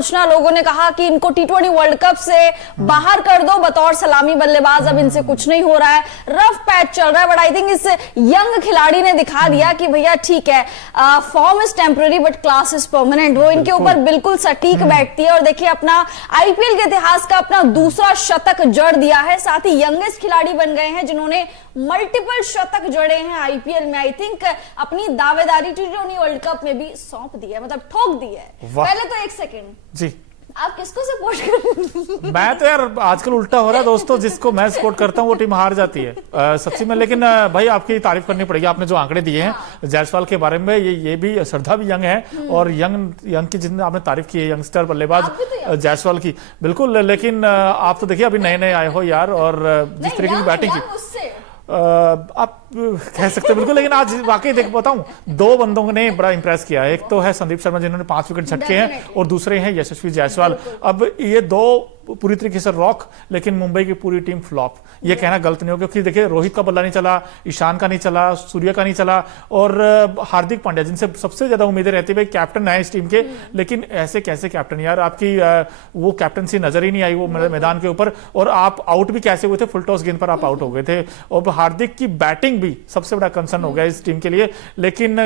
सूचना लोगों ने कहा कि इनको टी20 वर्ल्ड कप से बाहर कर दो बतौर सलामी बल्लेबाज, अब इनसे कुछ नहीं हो रहा है, रफ पैच चल रहा है। बट आई थिंक इस यंग खिलाड़ी ने दिखा दिया कि भैया ठीक है, form is temporary but class is permanent. वो इनके ऊपर बिल्कुल सटीक बैठती है और देखिए अपना आईपीएल के इतिहास का अपना दूसरा शतक जड़ दिया है। साथ ही यंगेस्ट खिलाड़ी बन गए हैं जिन्होंने मल्टीपल शतक जड़े हैं आईपीएल में। आई थिंक अपनी दावेदारी टी20 वर्ल्ड कप में भी सौंप दी है, मतलब ठोक दी है। पहले तो एक सेकंड जी, आप किसको सपोर्ट कर? मैं तो यार आजकल उल्टा हो रहा है दोस्तों, जिसको मैं सपोर्ट करता हूँ वो टीम हार जाती है सच्ची में। लेकिन भाई आपकी तारीफ करनी पड़ेगी, आपने जो आंकड़े दिए हैं जायसवाल के बारे में, ये भी श्रद्धा भी यंग है और यंग की जितने आपने तारीफ की है यंगस्टर बल्लेबाज जायसवाल की, बिल्कुल। लेकिन आप तो देखिए अभी नए नए आए हो यार, और जिस तरीके की बैटिंग की आप कह सकते हैं बिल्कुल। लेकिन आज वाकई देख बताऊं, दो बंदों ने बड़ा इंप्रेस किया है। एक तो है संदीप शर्मा जिन्होंने 5 विकेट झटके हैं, और दूसरे हैं यशस्वी जायसवाल। अब ये दो पूरी तरीके से रॉक, लेकिन मुंबई की पूरी टीम फ्लॉप। ये कहना गलत नहीं हो, क्योंकि देखिए रोहित का बल्ला नहीं चला, ईशान का नहीं चला, सूर्य का नहीं चला, और हार्दिक पांड्या जिनसे सबसे ज्यादा उम्मीदें रहती है, कैप्टन है इस टीम के, लेकिन ऐसे कैसे कैप्टन यार, आपकी वो कैप्टनसी नजर ही नहीं आई वो मैदान के ऊपर। और आप आउट भी कैसे हुए थे, फुल टॉस गेंद पर आप आउट हो गए थे। और हार्दिक की बैटिंग भी सबसे बड़ा कंसर्न हो गया इस टीम के लिए। लेकिन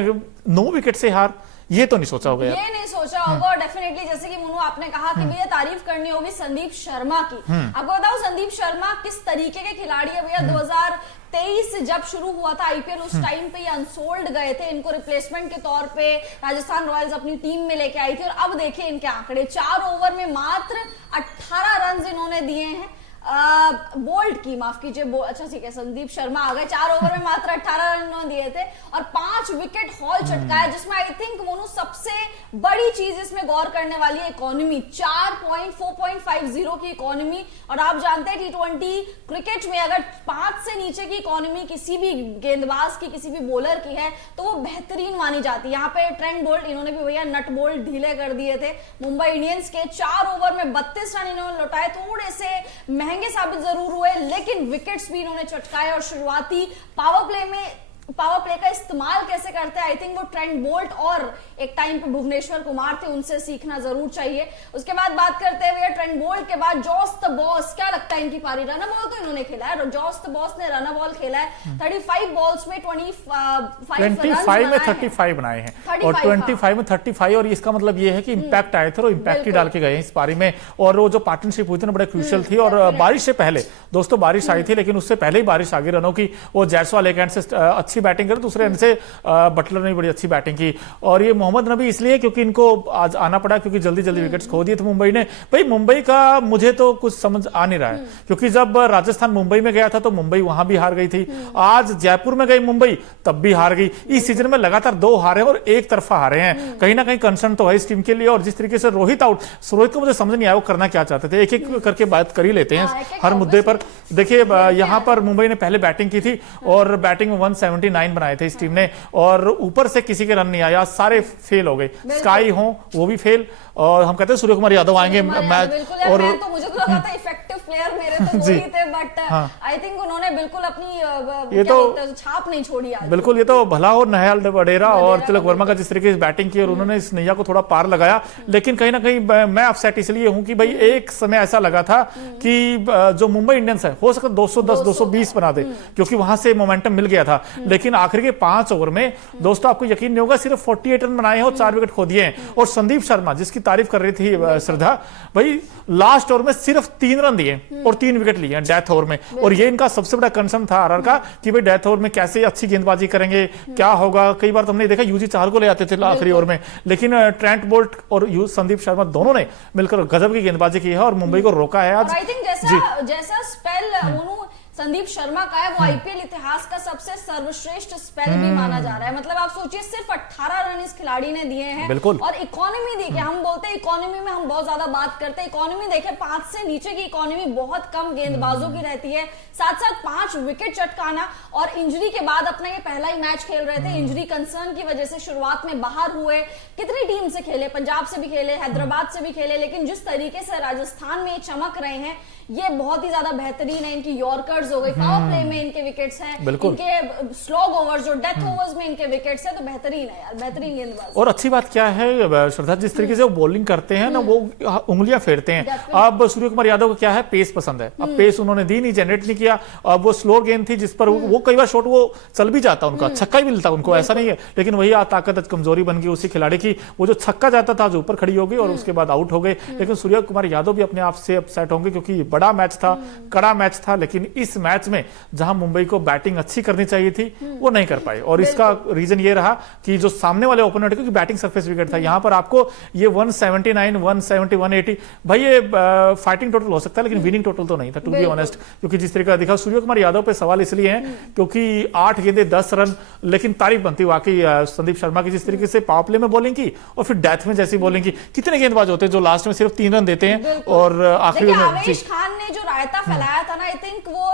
9 विकेट से हार, ये तो नहीं सोचा होगा यार। ये नहीं सोचा होगा। और डेफिनेटली जैसे कि मुनु आपने कहा कि भैया तारीफ करनी होगी संदीप शर्मा की। आपको बताओ संदीप शर्मा किस तरीके के खिलाड़ी है भैया। 2023 जब शुरू हुआ था आईपीएल, उस टाइम पे ये अनसोल्ड गए थे। इनको रिप्लेसमेंट के तौर पे राजस्थान रॉयल्स अपनी टीम में लेके आई थी, और अब देखिए इनके आंकड़े, 4 ओवर में मात्र 18 रन इन्होंने दिए हैं। बोल्ट की माफ कीजिए, अच्छा ठीक है, संदीप शर्मा आ गए। 4 ओवर में मात्र 18 रन दिए थे और 5 विकेट हॉल चटकाया, जिसमें आई थिंक मोनू सबसे बड़ी चीज इसमें गौर करने वाली है इकोनॉमी। 4.50 की इकोनॉमी। और आप जानते हैं टी20 क्रिकेट में अगर 5 से नीचे की इकोनॉमी किसी भी गेंदबाज की, किसी भी बॉलर की है तो वो बेहतरीन मानी जाती है। यहाँ पे ट्रेंट बोल्ट, इन्होंने भी भैया नट बोल्ट ढीले कर दिए थे मुंबई इंडियंस के। 4 ओवर में 32 रन इन्होंने लौटाए, थोड़े से महंगे साबित जरूर हुए, लेकिन विकेट्स भी इन्होंने चटकाए। और शुरुआती पावर प्ले का इस्तेमाल कैसे करते हैं, आई थिंक वो ट्रेंट बोल्ट और एक टाइम पे भुवनेश्वर कुमार थे, उनसे सीखना जरूर चाहिए। उसके बाद बात करते हैं ट्रेंट बोल्ट के बाद जॉस द बॉस, क्या लगता है इनकी पारी? रन बॉल तो इन्होंने खेला है, जॉस द बॉस ने रन बॉल खेला है। 35 बॉल्स में 25 में 35 बनाए हैं और 25 में 35, और इसका मतलब ये है कि इंपैक्ट आए थे और इंपैक्ट ही डाल के गए इस पारी में। और वो जो पार्टनरशिप हुई थी ना बड़ा क्रूशियल थी। और बारिश से पहले दोस्तों बारिश आई थी, लेकिन उससे पहले ही बारिश आ गई रनों की। वो जायसवाल एक एंड से अच्छी बैटिंग करे, दूसरे एंड से बटलर ने बड़ी अच्छी बैटिंग की। और ये मोहम्मद नबी इसलिए क्योंकि इनको आज आना पड़ा, क्योंकि जल्दी जल्दी विकेट्स खो दिए थे मुंबई ने। भाई मुंबई का मुझे तो कुछ समझ आ नहीं रहा है, क्योंकि जब राजस्थान मुंबई में गया था तो मुंबई वहां भी हार गई थी, आज जयपुर में गई मुंबई तब भी हार गई। इस सीजन में लगातार 2 हारे और एक तरफा हारे हैं। कहीं ना कहीं कंसर्न तो है इस टीम के लिए। और जिस तरीके से रोहित को मुझे समझ नहीं आया वो करना क्या चाहते थे। एक एक करके बात कर ही लेते हैं हर मुद्दे पर। देखिए यहां पर मुंबई ने पहले बैटिंग की थी और बैटिंग में 179 बनाए थे इस टीम ने, और ऊपर से किसी के रन नहीं आया, सारे फेल हो गए। स्काई हो वो भी फेल, और हम कहते हैं सूर्य कुमार यादव आएंगे मैच। और तो मुझे तो लगा था इफेक्टिव प्लेयर मेरे तो वो ही थे, बट आई थिंक उन्होंने बिल्कुल अपनी ये तो छाप नहीं छोड़ी आज। बिल्कुल, ये तो भला हो नहयाल वडेरा और तिलक वर्मा का जिस तरीके से बैटिंग की, और उन्होंने इस नैया को थोड़ा पार लगाया। लेकिन कहीं ना कहीं मैं अपसेट इसलिए हूं कि भाई एक समय ऐसा लगा था कि जो मुंबई इंडियंस है हो सकता 210 220 बना दे, क्योंकि वहां से मोमेंटम मिल गया था। लेकिन आखिर के 5 ओवर में दोस्तों आपको यकीन नहीं होगा सिर्फ 48 रन बनाए हैं और 4 विकेट खो दिए हैं। और संदीप शर्मा जिसकी तारीफ कर रही थी श्रद्धा, भाई लास्ट ओवर में सिर्फ 3 रन दिए और 3 विकेट लिए डेथ ओवर में। और ये इनका सबसे बड़ा कंसर्न था आरआर का कि भाई डेथ ओवर में कैसे अच्छी गेंदबाजी करेंगे, क्या होगा। कई बार तुमने देखा यूजी चाहर को ले आते थे आखिरी ओवर में, लेकिन ट्रेंट बोल्ट और संदीप शर्मा दोनों ने मिलकर गजब की गेंदबाजी की है और मुंबई को रोका है आज। आई थिंक जैसा स्पेल संदीप शर्मा का है, वो आईपीएल इतिहास का सबसे सर्वश्रेष्ठ स्पेल भी माना जा रहा है। मतलब आप सोचिए सिर्फ 18 रन इस खिलाड़ी ने दिए हैं। और इकोनॉमी देखिए, हम बोलते हैं इकोनॉमी में हम बहुत ज्यादा बात करते हैं, इकोनॉमी देखिए 5 से नीचे की इकोनॉमी बहुत कम गेंदबाजों की रहती है। साथ साथ 5 विकेट चटकाना, और इंजरी के बाद अपना ये पहला ही मैच खेल रहे थे। इंजरी कंसर्न की वजह से शुरुआत में बाहर हुए। कितनी टीम से खेले, पंजाब से भी खेले, हैदराबाद से भी खेले, लेकिन जिस तरीके से राजस्थान में चमक रहे हैं ये बहुत ही ज्यादा बेहतरीन है। इनकी यॉर्कर ओवर्स हो गई, पावर प्ले में इनके विकेट्स हैं, इनके स्लॉग ओवर्स जो डेथ ओवर्स में इनके विकेट्स हैं, तो बेहतरीन है यार, बेहतरीन गेंदबाज। और अच्छी बात क्या है श्रद्धा, जिस तरीके से वो बॉलिंग करते हैं ना, वो उंगलियां फेरते हैं। अब सूर्य कुमार यादव को क्या है, पेस पसंद है। अब पेस उन्होंने दी नहीं, जनरेट नहीं किया। अब वो स्लो गेंद थी जिस पर वो कई बार शॉट वो चल भी जाता, उनका छक्का भी मिलता उनको, ऐसा नहीं है। लेकिन वही ताकत कमजोरी बन गई उसी खिलाड़ी की, वो जो छक्का जाता था जो ऊपर खड़ी हो गई और उसके बाद आउट हो गए। लेकिन सूर्य कुमार यादव भी अपने आप से अपसेट होंगे, क्योंकि बड़ा मैच था, कड़ा मैच था। लेकिन इस मैच में जहां मुंबई को बैटिंग अच्छी करनी चाहिए थी, वो नहीं कर पाए। और इसका रीजन ये रहा कि जो सामने वाले ओपोनेंट, क्योंकि बैटिंग सरफेस विकेट था, यहां पर आपको ये 179, 170, 180, भाई ये फाइटिंग टोटल हो सकता है, लेकिन विनिंग टोटल तो नहीं था, टू बी ऑनेस्ट। क्योंकि जिस तरीके का दिखा, सूर्य कुमार यादव पे सवाल इसलिए है क्योंकि 8 गेंदे 10 रन, लेकिन तारीफ बनती वाकई संदीप शर्मा की, जिस तरीके से पावर प्ले में बॉलिंग की और फिर डेथ में जैसी बॉलिंग की। कितने गेंदबाज होते हैं जो लास्ट में सिर्फ 3 रन देते हैं और आखिरी में आवेश खान ने जो रायता फैलाया था ना, आई थिंक वो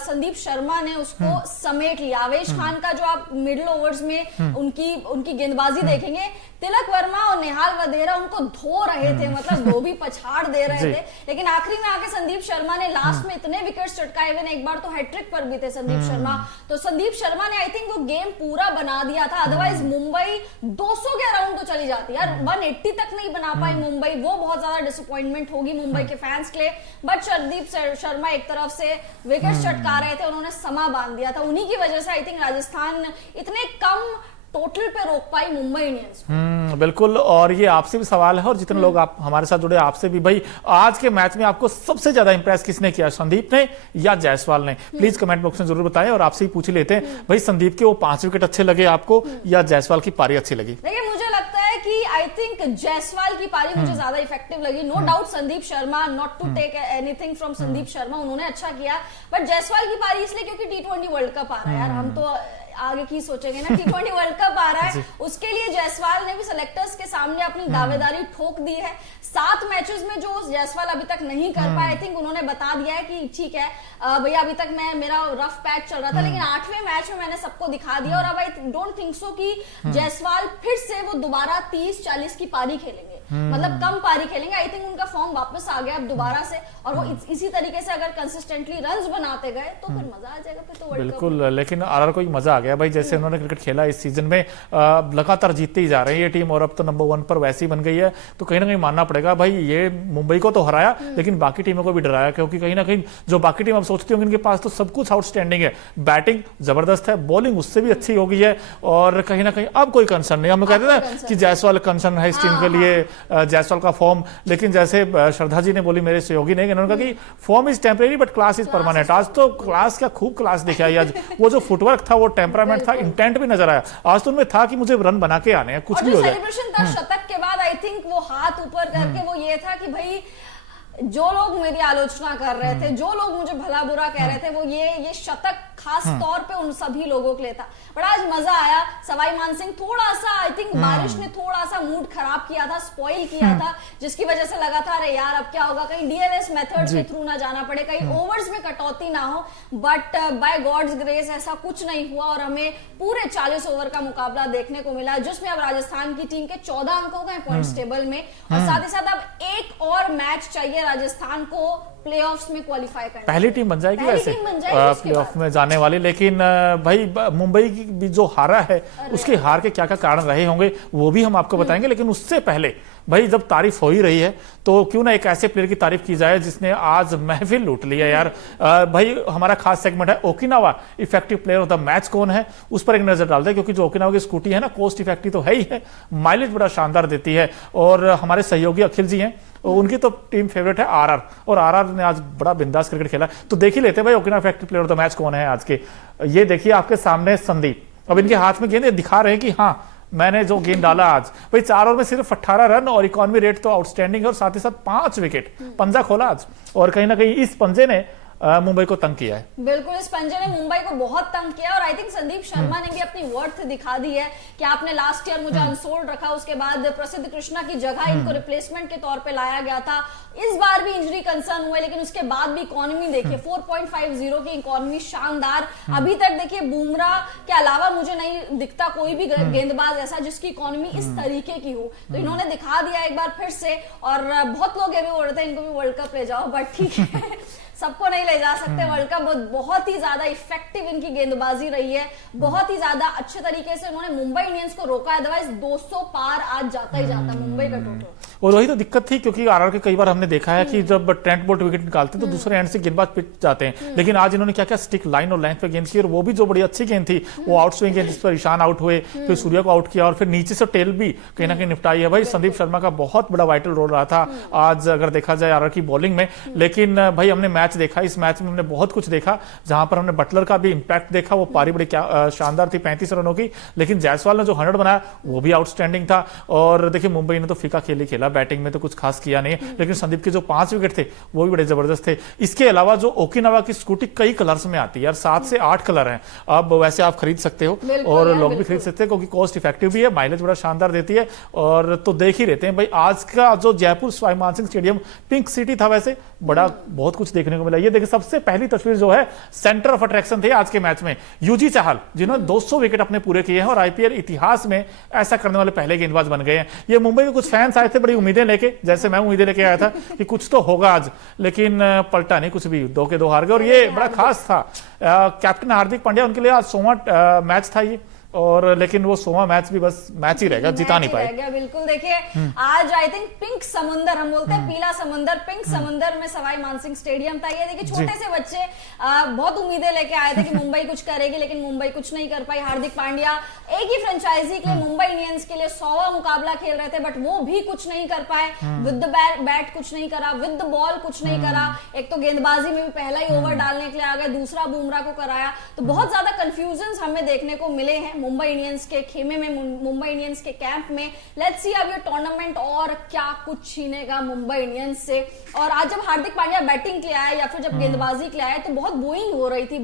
संदीप शर्मा ने उसको समेट लिया। आवेश खान का जो आप मिडिल ओवर्स में उनकी गेंदबाजी देखेंगे, तिलक वर्मा और निहाल वधेरा उनको धो रहे थे, मतलब धोबी पछाड़ दे रहे थे। लेकिन आखिरी में आके संदीप शर्मा ने लास्ट में इतने विकेट्स चटकाए हुए, एक बार तो हैट्रिक पर भी थे संदीप शर्मा। तो संदीप शर्मा ने आई थिंक वो गेम पूरा बना दिया था। अदरवाइज मुंबई 200 के अराउंड तो चली जाती यार, 180 तक नहीं बना पाई मुंबई, वो बहुत ज्यादा डिसअपॉइंटमेंट होगी मुंबई के फैंस के लिए। बट संदीप शर्मा एक तरफ से विकेट्स चटका रहे थे, उन्होंने समा बांध दिया था। उन्हीं की वजह से आई थिंक राजस्थान इतने कम टोटल पे रोक पाई मुंबई इंडियंस। बिल्कुल। और ये आपसे भी सवाल है, और जितने लोग आप हमारे साथ जुड़े, आपसे भी, भाई आज के मैच में आपको सबसे ज्यादा इंप्रेस किसने किया, संदीप ने या जायसवाल ने? प्लीज कमेंट बॉक्स में जरूर बताएं। और आपसे ही पूछ ही लेते हैं, भाई संदीप के वो 5 विकेट अच्छे लगे आपको या जायसवाल की पारी अच्छी लगी? देखिए, मुझे लगता है कि आई थिंक जायसवाल की पारी मुझे ज्यादा इफेक्टिव लगी। No doubt Sandeep Sharma, not to take anything from Sandeep Sharma, उन्होंने अच्छा किया। बट जायसवाल की पारी इसलिए क्योंकि T20 वर्ल्ड कप आ रहा है यार, हम तो आगे की सोचेंगे ना, T20 वर्ल्ड कप आ रहा है, उसके लिए जायसवाल ने भी सेलेक्टर्स के सामने अपनी दावेदारी ठोक दी है। 7 मैचेस में जो जायसवाल अभी तक नहीं कर पाए, आई थिंक उन्होंने बता दिया है कि ठीक है भैया, अभी तक मेरा रफ पैच चल रहा था, लेकिन 8वें मैच में मैंने सबको दिखा दिया। और अब आई डोंट थिंक सो कि जायसवाल फिर से वो दोबारा 30-40 की पारी खेलेंगे, मतलब कम पारी खेलेंगे। आई थिंक उनका फॉर्म वापस आ गया अब दोबारा से, और वो इसी तरीके से अगर कंसिस्टेंटली रन्स बनाते गए तो फिर मजा आ जाएगा फिर तो वर्ल्ड कप। बिल्कुल। लेकिन आरआर को मजा आ गया भाई, जैसे उन्होंने क्रिकेट खेला इस सीजन में, लगातार जीतती ही जा रही है ये टीम, और अब तो नंबर 1 पर वैसी बन गई है। तो कहीं ना कहीं मानना पड़ेगा भाई, ये मुंबई को तो हराया, लेकिन बाकी टीमों को भी डराया, क्योंकि कहीं ना कहीं जो बाकी टीम अब सोचती होंगी इनके पास तो सब कुछ आउटस्टैंडिंग है, बैटिंग जबरदस्त है, बॉलिंग उससे भी अच्छी हो गई है, और कहीं ना कहीं अब कोई कंसर्न नहीं। हम कहते हैं कि जायसवाल कंसर्न है इस टीम के लिए, जायसवाल का फॉर्म। लेकिन जैसे श्रद्धा जी ने बोली, मेरे सहयोगी ने, उन्होंने कहा कि form is temporary but class is permanent. आज तो क्लास क्या, खूब क्लास दिखाई आज। वो जो फुटवर्क था, वो टेम्परामेंट था, इंटेंट भी नजर आया। आज तो उनमें था कि मुझे रन बना के आने हैं, कुछ भी हो जाए। सेलिब्रेशन था शतक के बाद, आई थिंक वो हाथ ऊपर करके वो ये था कि भाई जो लोग मेरी आलोचना कर रहे थे, जो लोग मुझे भला बुरा कह रहे थे, वो ये शतक खास तौर पे उन सभी लोगों के लिए था। बट आज मजा आया। सवाई मानसिंह थोड़ा सा, आई थिंक बारिश ने थोड़ा सा मूड खराब किया था, स्पॉइल किया था, जिसकी वजह से लगा था अरे यार अब क्या होगा, कहीं डीएलएस मेथड के थ्रू ना जाना पड़े, कहीं ओवर्स में कटौती ना हो। बट बाय गॉड्स ग्रेस ऐसा कुछ नहीं हुआ, और हमें पूरे 40 ओवर का मुकाबला देखने को मिला, जिसमें अब राजस्थान की टीम के 14 अंक हो गए पॉइंट्स टेबल में, और साथ ही साथ अब एक और मैच चाहिए राजस्थान को प्लेऑफ्स में क्वालिफाई करना। पहली टीम बन जाएगी वैसे प्लेऑफ में जाने वाली। लेकिन भाई मुंबई की भी जो हारा है, उसके हार के क्या क्या कारण रहे होंगे वो भी हम आपको बताएंगे। लेकिन उससे पहले भाई, जब तारीफ हो ही रही है तो क्यों ना एक ऐसे प्लेयर की तारीफ की जाए जिसने आज महफिल लूट ली है यार। भाई हमारा खास सेगमेंट है Okinawa effective player of the match कौन है, उस पर एक नजर डालते हैं। क्योंकि जो ओकिनावा की स्कूटी है ना, कोस्ट इफेक्टिव तो है ही है, माइलेज बड़ा शानदार देती है। और हमारे सहयोगी अखिल जी हैं, उनकी तो टीम फेवरेट है आरआर, और आरआर ने आज बड़ा बिंदास क्रिकेट खेला। तो देख ही लेते हैं भाई Okinawa effective player of the match कौन है आज के। ये देखिए आपके सामने संदीप, अब इनके हाथ में गेंद दिखा रहे हैं कि हाँ मैंने जो गेंद डाला आज, भाई 4 ओवर में सिर्फ 18 रन, और इकोनॉमी रेट तो आउटस्टैंडिंग है, और साथ ही साथ 5 विकेट। पंजा खोला आज, और कहीं ना कहीं इस पंजे ने मुंबई को तंग किया है। बिल्कुल, इस पंजे ने मुंबई को बहुत तंग किया, और आई थिंक संदीप शर्मा ने भी अपनी वर्थ दिखा दी है कि आपने लास्ट ईयर मुझे अनसोल्ड रखा, उसके बाद प्रसिद्ध कृष्णा की जगह इनको रिप्लेसमेंट के तौर पे लाया गया था। इस बार भी इंजरी कंसर्न हुए, लेकिन उसके बाद भी इकोनॉमी देखिए 4.50 की इकोनॉमी, शानदार। अभी तक देखिए बुमराह के अलावा मुझे नहीं दिखता कोई भी गेंदबाज ऐसा जिसकी इकोनॉमी इस तरीके की हो। तो इन्होंने दिखा दिया एक बार फिर से, और बहुत लोग ये भी बोल रहे थे इनको भी वर्ल्ड कप ले जाओ, बट ठीक है सबको नहीं ले जा सकते वर्ल्ड कप। बहुत ही ज्यादा इफेक्टिव इनकी गेंदबाजी रही है, बहुत ही ज्यादा अच्छे तरीके से उन्होंने मुंबई इंडियंस को रोका, अदरवाइज 200 पार आज जाता ही जाता मुंबई का टोटल। और वही तो दिक्कत थी, क्योंकि आरआर के कई बार हमने देखा है कि जब ट्रेंट बोल्ट विकेट निकालते हैं तो दूसरे एंड से गेंदबाज पिच जाते हैं, लेकिन आज इन्होंने क्या क्या स्टिक लाइन और लेंथ पे गेंद की, और वो भी जो बड़ी अच्छी गेंद थी, वो आउट स्विंग गेंद जिस पर ईशान आउट हुए, फिर सूर्या को आउट किया और फिर नीचे से टेल भी कहीं ना कहीं निपटाई है। भाई संदीप शर्मा का बहुत बड़ा वाइटल रोल रहा था आज अगर देखा जाए आरआर की बॉलिंग में। लेकिन भाई हमने मैच देखा, इस मैच में हमने बहुत कुछ देखा, जहां पर हमने बटलर का भी इंपैक्ट देखा, वो पारी बड़ी शानदार थी 35 रनों की, लेकिन जायसवाल ने जो 100 बनाया वो भी आउटस्टैंडिंग था। और देखिए मुंबई ने तो फीका खेल ही खेला, बैटिंग में तो कुछ खास किया नहीं, लेकिन संदीप के जो 5 विकेट थे वो भी बड़े जबरदस्त थे। इसके अलावा जो ओकिनावा की स्कूटी कई कलर्स में आती है यार, 7 से 8 कलर हैं, अब वैसे आप खरीद सकते हो और लोग भी खरीद सकते हैं, क्योंकि कॉस्ट इफेक्टिव भी है, माइलेज बड़ा शानदार देती है। और तो देख ही रहते हैं भाई आज का जो Jaipur Sawai Mansingh stadium pink city था, वैसे बड़ा बहुत कुछ देखने को मिला। ये देखिए सबसे पहली तस्वीर जो है, सेंटर ऑफ अट्रैक्शन थे आज के मैच में यूजी चाहल, जिन्होंने 200 विकेट अपने पूरे किए हैं और आईपीएल इतिहास में ऐसा करने वाले पहले गेंदबाज बन गए हैं। ये मुंबई के कुछ फैंस आए थे बड़ी उम्मीदें लेके, जैसे मैं उम्मीदें लेके आया था कि कुछ तो होगा आज, लेकिन पलटा नहीं कुछ भी, 2 के 2 हार गए। और ये बड़ा खास था, कैप्टन हार्दिक पांड्या उनके लिए आज 100वां मैच था ये, और लेकिन वो 100वां मैच भी बस मैच ही रहेगा, जिता नहीं पाए। बिल्कुल देखिए आज आई थिंक पिंक समुंदर, हम बोलते हैं पीला समुंदर, पिंक समुंदर में सवाई मानसिंह स्टेडियम था। ये देखिए छोटे से बच्चे बहुत उम्मीदें लेके आए थे कि मुंबई कुछ करेगी, लेकिन मुंबई कुछ नहीं कर पाई। हार्दिक पांड्या एक ही फ्रेंचाइजी के लिए, मुंबई इंडियंस के लिए 100वां मुकाबला खेल रहे थे, बट वो भी कुछ नहीं कर पाए। विद द बैट कुछ नहीं करा, विद द बॉल कुछ नहीं करा। एक तो गेंदबाजी में भी पहला ही ओवर डालने के लिए आ गए, दूसरा बुमराह को कराया, तो बहुत ज्यादा कंफ्यूजन हमें देखने को मिले हैं मुंबई इंडियंस के खेमे में, मुंबई इंडियंस के कैंप में। लेट्स सी अब ये टूर्नामेंट और क्या कुछ छीनेगा मुंबई इंडियंस से। और आज जब हार्दिक पांड्या बैटिंग के लिए आया या फिर जब गेंदबाजी के लिए आया तो बहुत बोइंग हो रही थी।